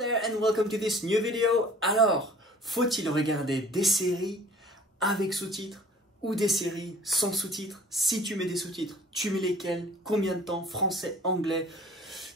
there and welcome to this new video. Alors, faut-il regarder des séries avec sous-titres ou des séries sans sous-titres? Si tu mets des sous-titres, tu mets lesquels? Combien de temps? Français, anglais?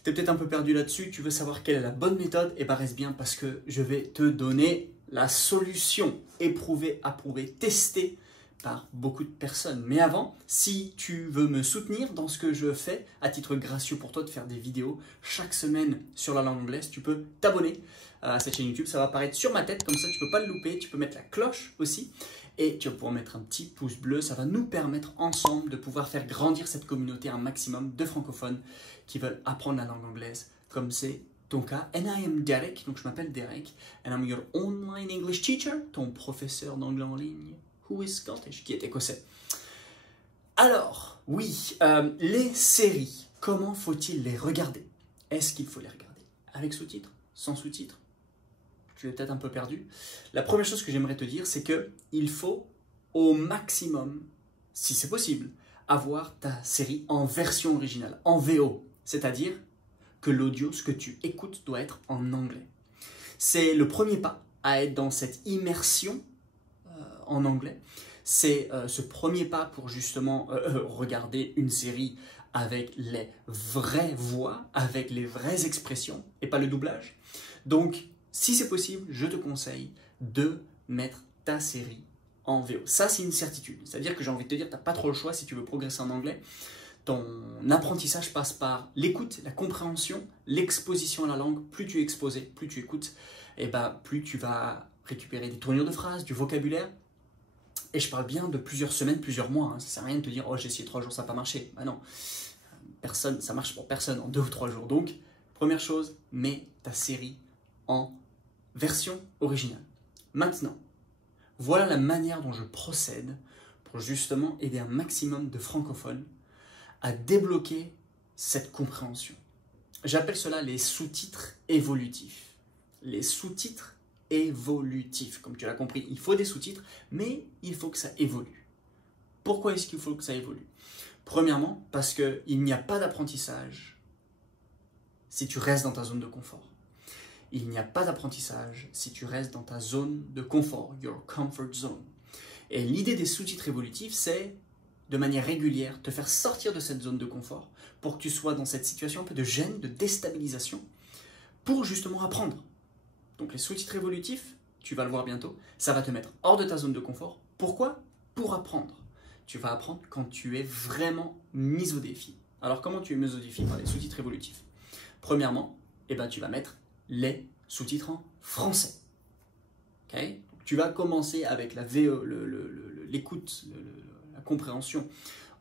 T'es peut-être un peu perdu là-dessus, tu veux savoir quelle est la bonne méthode? Et bah reste bien parce que je vais te donner la solution éprouvée, approuvée, testée par beaucoup de personnes. Mais avant, si tu veux me soutenir dans ce que je fais, à titre gracieux pour toi de faire des vidéos chaque semaine sur la langue anglaise, tu peux t'abonner à cette chaîne YouTube. Ça va apparaître sur ma tête, comme ça tu ne peux pas le louper. Tu peux mettre la cloche aussi et tu vas pouvoir mettre un petit pouce bleu. Ça va nous permettre ensemble de pouvoir faire grandir cette communauté un maximum de francophones qui veulent apprendre la langue anglaise comme c'est ton cas. And I am Derek, donc je m'appelle Derek, and I'm your online English teacher, ton professeur d'anglais en ligne. Who is Scottish, qui est écossais. Alors, oui, les séries, comment faut-il les regarder? Est-ce qu'il faut les regarder avec sous-titres, sans sous-titres? Tu es peut-être un peu perdu. La première chose que j'aimerais te dire, c'est qu'il faut au maximum, si c'est possible, avoir ta série en version originale, en VO. C'est-à-dire que l'audio, ce que tu écoutes, doit être en anglais. C'est le premier pas à être dans cette immersion en anglais. C'est ce premier pas pour justement regarder une série avec les vraies voix, avec les vraies expressions et pas le doublage. Donc, si c'est possible, je te conseille de mettre ta série en VO. Ça, c'est une certitude. C'est-à-dire que j'ai envie de te dire, tu n'as pas trop le choix si tu veux progresser en anglais. Ton apprentissage passe par l'écoute, la compréhension, l'exposition à la langue. Plus tu es exposé, plus tu écoutes, et bah, plus tu vas récupérer des tournures de phrases, du vocabulaire. Et je parle bien de plusieurs semaines, plusieurs mois. Hein. Ça ne sert à rien de te dire « Oh, j'ai essayé 3 jours, ça n'a pas marché. » Bah non, personne, ça marche pour personne en 2 ou 3 jours. Donc, première chose, mets ta série en version originale. Maintenant, voilà la manière dont je procède pour justement aider un maximum de francophones à débloquer cette compréhension. J'appelle cela les sous-titres évolutifs. Les sous-titres évolutif. Comme tu l'as compris, il faut des sous-titres, mais il faut que ça évolue. Pourquoi est-ce qu'il faut que ça évolue? Premièrement, parce qu'il n'y a pas d'apprentissage si tu restes dans ta zone de confort. Il n'y a pas d'apprentissage si tu restes dans ta zone de confort, your comfort zone. Et l'idée des sous-titres évolutifs, c'est de manière régulière te faire sortir de cette zone de confort pour que tu sois dans cette situation un peu de gêne, de déstabilisation, pour justement apprendre. Donc les sous-titres évolutifs, tu vas le voir bientôt, ça va te mettre hors de ta zone de confort. Pourquoi? Pour apprendre. Tu vas apprendre quand tu es vraiment mis au défi. Alors comment tu es mis au défi par les sous-titres évolutifs? Premièrement, tu vas mettre les sous-titres en français. Okay? Donc, tu vas commencer avec la VO, l'écoute, la compréhension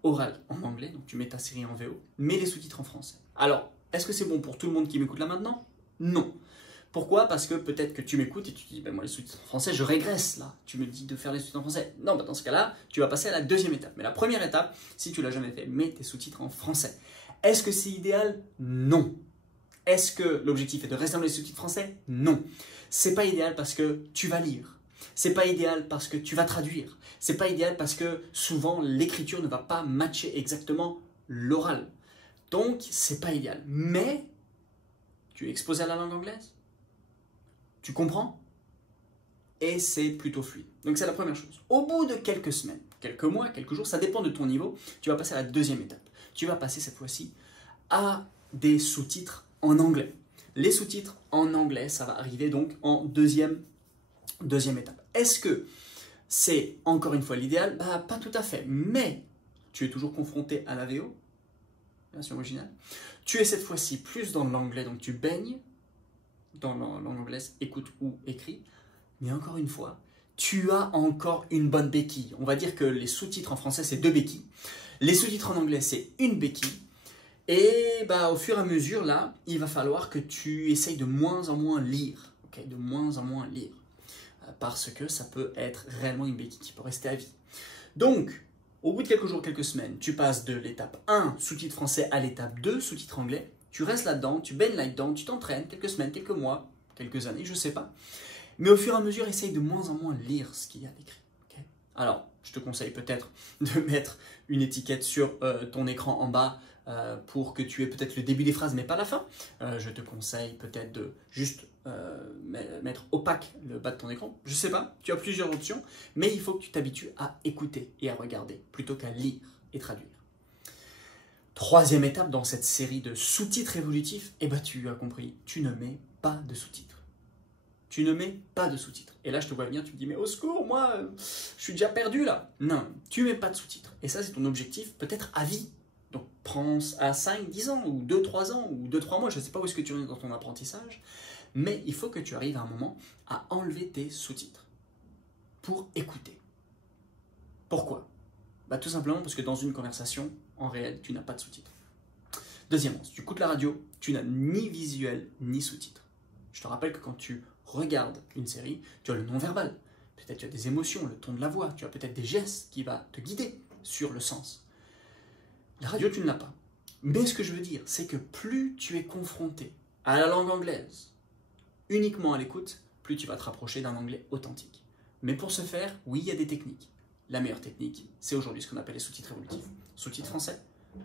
orale en anglais. Donc tu mets ta série en VO, mais les sous-titres en français. Alors, est-ce que c'est bon pour tout le monde qui m'écoute là maintenant? Non. Pourquoi? Parce que peut-être que tu m'écoutes et tu te dis, moi les sous-titres en français, je régresse là. Tu me dis de faire les sous-titres en français. Non, dans ce cas-là, tu vas passer à la deuxième étape. Mais la première étape, si tu ne l'as jamais fait, mets tes sous-titres en français. Est-ce que c'est idéal? Non. Est-ce que l'objectif est de rester dans les sous-titres français? Non. C'est pas idéal parce que tu vas lire. C'est pas idéal parce que tu vas traduire. C'est pas idéal parce que souvent l'écriture ne va pas matcher exactement l'oral. Donc, c'est pas idéal. Mais, tu es exposé à la langue anglaise? Tu comprends? Et c'est plutôt fluide. Donc c'est la première chose. Au bout de quelques semaines, quelques mois, quelques jours, ça dépend de ton niveau, tu vas passer à la deuxième étape. Tu vas passer cette fois-ci à des sous-titres en anglais. Les sous-titres en anglais, ça va arriver donc en deuxième étape. Est-ce que c'est encore une fois l'idéal? Pas tout à fait, mais tu es toujours confronté à la VO, version originale. Tu es cette fois-ci plus dans l'anglais, donc tu baignes dans la langue anglaise, écoute ou écrit, mais encore une fois, tu as encore une bonne béquille. On va dire que les sous-titres en français, c'est 2 béquilles. Les sous-titres en anglais, c'est 1 béquille. Et au fur et à mesure, là, il va falloir que tu essayes de moins en moins lire. Okay? De moins en moins lire. Parce que ça peut être réellement une béquille qui peut rester à vie. Donc, au bout de quelques jours, quelques semaines, tu passes de l'étape 1, sous-titres français, à l'étape 2, sous-titres anglais. Tu restes là-dedans, tu baignes là-dedans, tu t'entraînes quelques semaines, quelques mois, quelques années, je ne sais pas. Mais au fur et à mesure, essaye de moins en moins lire ce qu'il y a d'écrit. Okay? Alors, je te conseille peut-être de mettre une étiquette sur ton écran en bas pour que tu aies peut-être le début des phrases, mais pas la fin. Je te conseille peut-être de juste mettre opaque le bas de ton écran. Je sais pas, tu as plusieurs options, mais il faut que tu t'habitues à écouter et à regarder plutôt qu'à lire et traduire. Troisième étape dans cette série de sous-titres évolutifs, eh ben tu as compris, tu ne mets pas de sous-titres. Tu ne mets pas de sous-titres. Et là, je te vois venir, tu me dis, mais au secours, moi, je suis déjà perdu là. Non, tu mets pas de sous-titres. Et ça, c'est ton objectif, peut-être à vie. Donc, prends à 5, 10 ans, ou 2, 3 ans, ou 2, 3 mois, je ne sais pas où est-ce que tu en es dans ton apprentissage, mais il faut que tu arrives à un moment à enlever tes sous-titres pour écouter. Pourquoi? Bah, tout simplement parce que dans une conversation, en réel, tu n'as pas de sous-titres. Deuxièmement, si tu écoutes la radio, tu n'as ni visuel ni sous-titres. Je te rappelle que quand tu regardes une série, tu as le non-verbal. Peut-être tu as des émotions, le ton de la voix, tu as peut-être des gestes qui vont te guider sur le sens. La radio, tu ne l'as pas. Mais ce que je veux dire, c'est que plus tu es confronté à la langue anglaise, uniquement à l'écoute, plus tu vas te rapprocher d'un anglais authentique. Mais pour ce faire, oui, il y a des techniques. La meilleure technique, c'est aujourd'hui ce qu'on appelle les sous-titres évolutifs. Sous-titres français,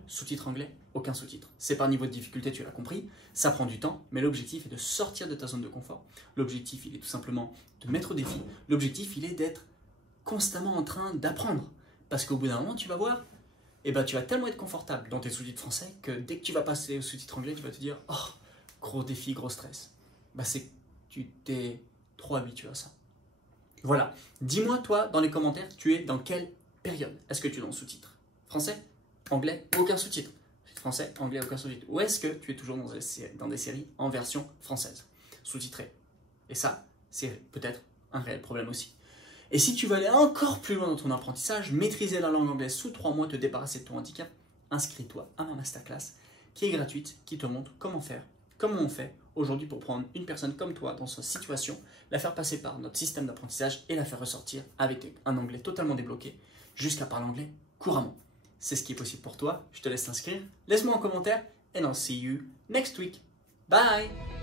sous-titres anglais, aucun sous-titre. C'est par niveau de difficulté, tu l'as compris, ça prend du temps, mais l'objectif est de sortir de ta zone de confort. L'objectif, il est tout simplement de mettre au défi. L'objectif, il est d'être constamment en train d'apprendre. Parce qu'au bout d'un moment, tu vas voir, eh ben, tu vas tellement être confortable dans tes sous-titres français que dès que tu vas passer aux sous-titres anglais, tu vas te dire « Oh, gros défi, gros stress. » Bah, c'est que tu t'es trop habitué à ça. Voilà. Dis-moi, toi, dans les commentaires, tu es dans quelle période? Est-ce que tu es dans le sous-titre français, anglais, aucun sous-titre? Français, anglais, aucun sous-titre. Ou est-ce que tu es toujours dans des séries en version française, sous-titrée? Et ça, c'est peut-être un réel problème aussi. Et si tu veux aller encore plus loin dans ton apprentissage, maîtriser la langue anglaise sous 3 mois, te débarrasser de ton handicap, inscris-toi à ma masterclass qui est gratuite, qui te montre comment faire, comment on fait aujourd'hui pour prendre une personne comme toi dans sa situation, la faire passer par notre système d'apprentissage et la faire ressortir avec un anglais totalement débloqué jusqu'à parler anglais couramment. C'est ce qui est possible pour toi. Je te laisse t'inscrire. Laisse-moi un commentaire and I'll see you next week. Bye!